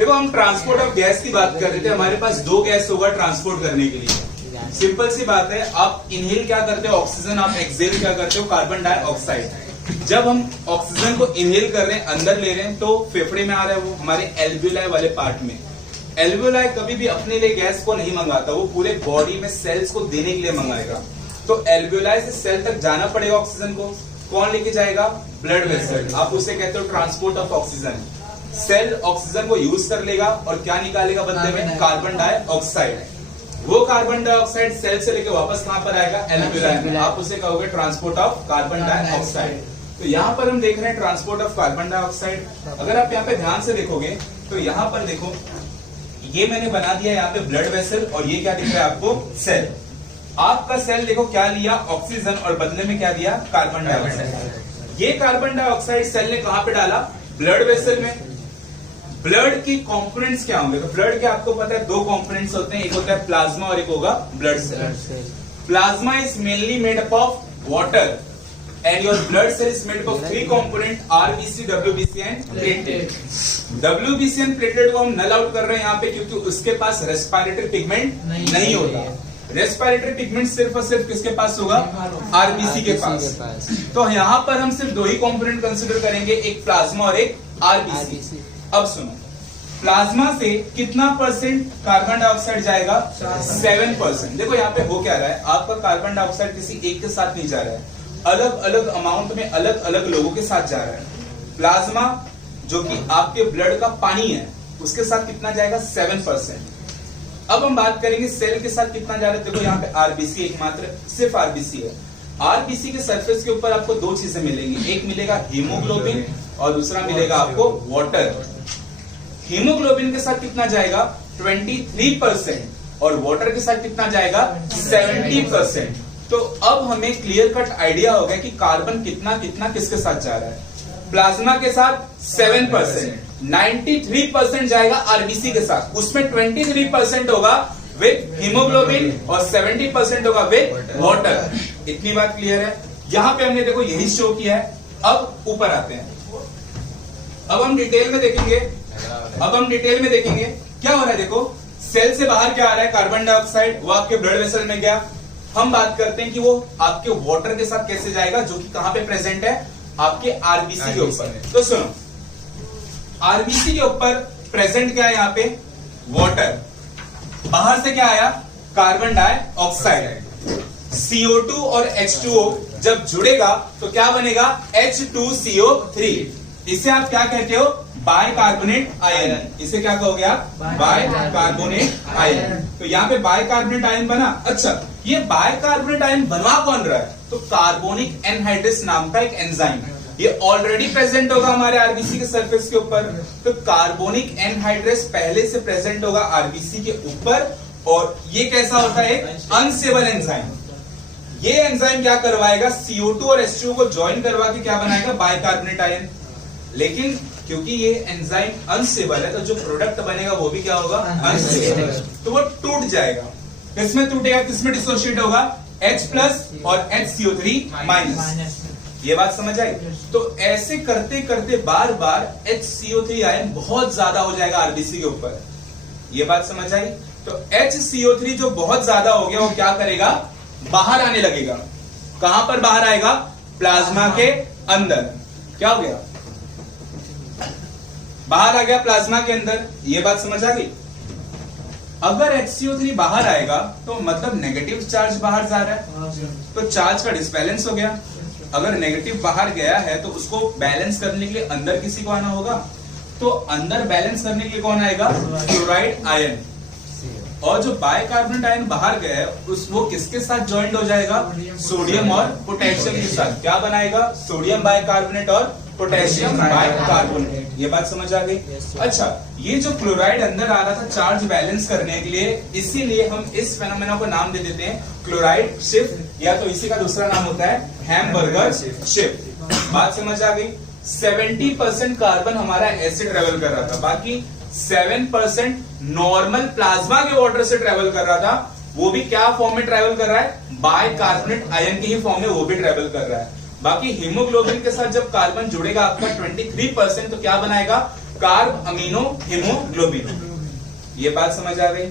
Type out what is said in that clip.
देखो हम transport of gas की बात कर रहे थे, हमारे पास दो गैस होगा ट्रांसपोर्ट करने के लिए। सिंपल सी बात है, आप इनहेल क्या करते हो ऑक्सीजन, आप एक्सहेल क्या करते हो कार्बन डाइऑक्साइड। जब हम ऑक्सीजन को इनहेल कर रहे हैं, अंदर ले रहे हैं, तो फेफड़े में आ रहा है वो हमारे एल्वियोलाई वाले पार्ट में। एल्वियोलाई कभी भी अपने लिए गैस को नहीं मंगाता, वो पूरे बॉडी में सेल्स को देने के लिए मंगाएगा। तो एल्वियोलाई से सेल तक जाना पड़ेगा ऑक्सीजन को, कौन लेके जाएगा? Blood vessel. आप उसे कहते हो transport of oxygen. Cell oxygen को यूज कर लेगा और क्या निकालेगा बदले में? Carbon dioxide. वो कार्बन डाइऑक्साइड सेल से लेके वापस कहां पर आएगा? एल्वियोलाई में। आप उसे कहोगे ट्रांसपोर्ट ऑफ कार्बन डाइऑक्साइड। तो यहाँ पर हम देख रहे हैं ट्रांसपोर्ट ऑफ कार्बन डाइऑक्साइड। अगर आप यहाँ पे ध्यान से देखोगे तो यहाँ पर देखो, ये मैंने बना दिया यहाँ पे ब्लड वेसल, और ये क्या दिख रहा है आपको? सेल। आपका सेल देखो क्या लिया? ऑक्सीजन, और बदले में क्या दिया? Carbon dioxide. ये कार्बन डाइऑक्साइड सेल ने कहां पे डाला? ब्लड वेसल में। ब्लड की कंपोनेंट्स क्या होंगे? तो ब्लड के आपको पता है दो कंपोनेंट्स होते हैं, एक होता है प्लाज्मा और एक होगा blood cell. Plasma is mainly made up of water and your blood cell is made up of three component RBC, WBC and platelet। WBC and platelet को हम नल आउट कर रहे हैं यहाँ पे, क्योंकि उसके पास रेस्पिरेटरी पिगमेंट नहीं होता। रेस्पिरेटरी पिगमेंट सिर्फ और सिर्फ किसके पास होगा? आरबीसी के पास। तो यहाँ पर हम सिर्फ दो ही कंपोनेंट कंसिडर करेंगे, एक प्लाज्मा और एक आरबीसी। अब सुनो, प्लाज्मा से कितना परसेंट कार्बन डाइऑक्साइड जाएगा? 7%। देखो यहाँ पे हो क्या रहा है, आपका कार्बन डाइऑक्साइड किसी एक के साथ नहीं जा रहा है, अलग अलग अमाउंट में अलग अलग लोगों के साथ जा रहा है। प्लाज्मा जो कि आपके ब्लड का पानी है, उसके साथ कितना जाएगा? 7%। अब हम बात करेंगे सेल के साथ कितना जा रहा है। देखो यहाँ पे आरबीसी एकमात्र सिर्फ आरबीसी है। आरबीसी के सरफेस के ऊपर आपको दो चीजें मिलेंगी, एक मिलेगा हीमोग्लोबिन और दूसरा मिलेगा आपको वाटर। हीमोग्लोबिन के साथ कितना जाएगा? 23%, और वाटर के साथ कितना जाएगा? 70%। तो अब हमें क्लियर कट आइडिया हो गया कि कार्बन कितना कितना किसके साथ जा रहा है। प्लाज्मा के साथ 7%, 93% जाएगा आरबीसी के साथ, उसमें 23% होगा विद हीमोग्लोबिन और 70% होगा विद वाटर। इतनी बात क्लियर है? यहां पे हमने देखो यही शो किया है। अब ऊपर आते हैं, अब हम डिटेल में देखेंगे क्या हो रहा है। देखो सेल से बाहर क्या आ रहा है? कार्बन डाइऑक्साइड, वो आपके ब्लड वेसल में गया। हम बात करते हैं कि वो आपके वाटर के साथ कैसे जाएगा, जो कि कहां पे प्रेजेंट है? आपके आरबीसी के ऊपर। तो सुनो, आरबीसी के ऊपर प्रेजेंट क्या है? यहाँ पे वाटर। बाहर से क्या आया? Carbon dioxide. CO2 और H2O जब जुड़ेगा तो क्या बनेगा? H2CO3। इसे आप क्या कहते हो? Bicarbonate ion. इसे क्या कहोगे आप? Bicarbonate ion. तो यहाँ पे बाइकार्बोनेट आयन बना। अच्छा, ये बाइकार्बोनेट आयन बनवा कौन रहा है? तो कार्बोनिक एनहाइड्रेस नाम का एक एंजाइम, ये ऑलरेडी प्रेजेंट होगा हमारे आरबीसी के सरफेस के ऊपर। तो कार्बोनिक एनहाइड्रेस पहले से प्रेजेंट होगा आरबीसी के ऊपर, और ये कैसा होता है? Unstable enzyme. ये एंजाइम क्या करवाएगा? CO2 और H2O को ज्वाइन करवा के क्या बनाएगा? Bicarbonate ion. लेकिन क्योंकि ये एंजाइम अनस्टेबल है, तो जो प्रोडक्ट बनेगा वो भी क्या होगा? अनस्टेबल। तो वो टूट जाएगा। किसमें टूटेगा? किसमें डिसोशिएट होगा? H+ और HCO3-। ये बात समझ आई? तो ऐसे करते करते बार बार HCO3 आयन बहुत ज्यादा हो जाएगा आरबीसी के ऊपर। ये बात समझ आई? तो HCO3 जो बहुत ज्यादा हो गया, वो क्या करेगा? बाहर आने लगेगा। कहां पर बाहर आएगा? प्लाज्मा के अंदर। क्या हो गया? बाहर आ गया प्लाज्मा के अंदर। ये बात समझ आ गई? अगर HCO3 बाहर आएगा तो मतलब नेगेटिव चार्ज बाहर जा रहा है, तो चार्ज का डिसबैलेंस हो गया। अगर नेगेटिव बाहर गया है तो उसको बैलेंस करने के लिए अंदर किसी को आना होगा। तो अंदर बैलेंस करने के लिए कौन आएगा? Chloride ion. और जो बाइकार्बोनेट आयन बाहर गया है, वो किसके साथ ज्वाइंट हो जाएगा? सोडियम और पोटेशियम के साथ। क्या बनाएगा? सोडियम बाइकार्बोनेट और पोटेशियम बाइकार्बोनेट। ये बात समझ आ गई? अच्छा, ये जो क्लोराइड अंदर आ रहा था चार्ज बैलेंस करने के लिए, इसीलिए हम इस फेनोमेना को नाम दे देते हैं क्लोराइड शिफ्ट, या तो इसी का दूसरा नाम होता है हैमबर्गर शिफ्ट। बात समझ आ गई? 70% कार्बन हमारा ऐसे ट्रेवल कर रहा था, बाकी 7% नॉर्मल प्लाज्मा के वाटर से ट्रेवल कर रहा था। वो भी क्या फॉर्म में ट्रेवल कर रहा है? बाइकार्बोनेट आयन की ही फॉर्म में वो भी ट्रेवल कर रहा है। बाकी हीमोग्लोबिन के साथ जब कार्बन जुड़ेगा आपका 23%, तो क्या बनाएगा? Carb amino haemoglobin. ये बात समझ आ गई।